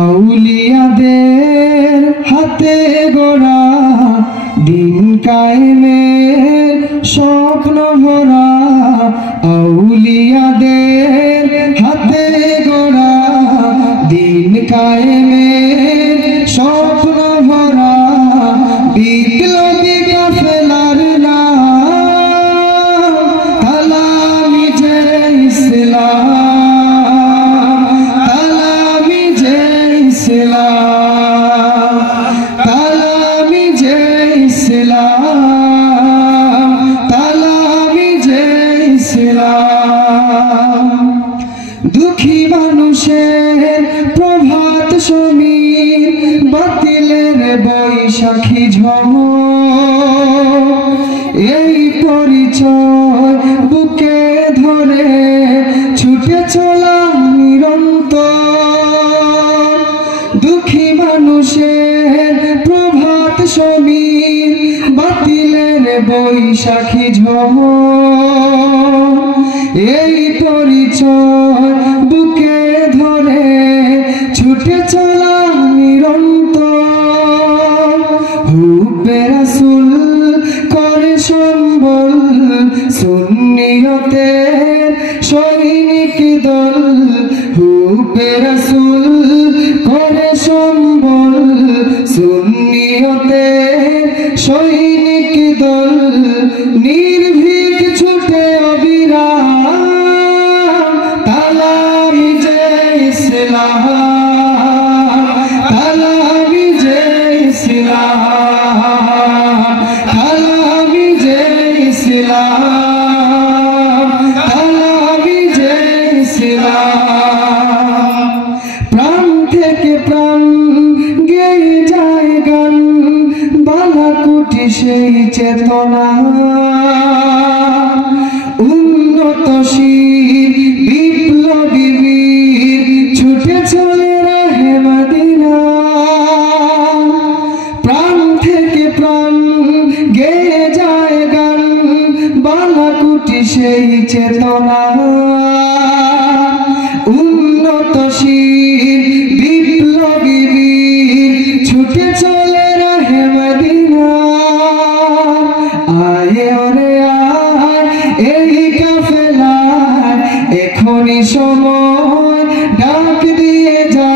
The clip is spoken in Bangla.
আউলিয়াদের হাতে গড়া দিন কায়েমের স্বপ্ন ভরা, আউলিয়াদের হাতে গড়া দিন কায়েমের স্বপ্ন ভরা, বিপ্লবী কাফেলার নাম তালামি যে ইসলাম, তালামি যে ইসলাম, তালামি যে ইসলাম, তালামি যে ইসলাম। দুঃখী মানুষের প্রভাত সমীর, বাতিলের বৈশাখী ঝড়, এই পরিচয় বুকে ধরে ছুটে চলা নিরন্তর। দুঃখী মানুষের প্রভাত সমীর, বাতিলের বৈশাখী ঝড়, এই পরিচয় বুকে ধরে ছুটে চলা নিরন্তর। হুব্বে রাসূল করে সম্বল, সুন্নিয়তের সৈনিক দল, হুব্বে রাসূল করে সম্বল, সুন্নিয়তের সৈনিক দল, নির্ভীক ছুটে অবিরাম তালামি যে ইসলাম, তালামি যে ইসলাম, তালামি যে ইসলাম, তালামি যে ইসলাম। প্রাণ থেকে প্রাণ গেয়ে যায় গান, বালাকুটি সেই চেতনা, উন্নতশীল বিপ্লবী বীর ছুটে চলে রাহে মদিনা। প্রাণ থেকে প্রাণ গেয়ে যায় গান, বালাকুটি সেই চেতনা, উন্নতশীল বিপ্লবী বীর ছুটে চলে রাহে মদিনা। আয় ওরে আয় এই কাফেলায়, এখনই সময় ডাক দিয়ে যা,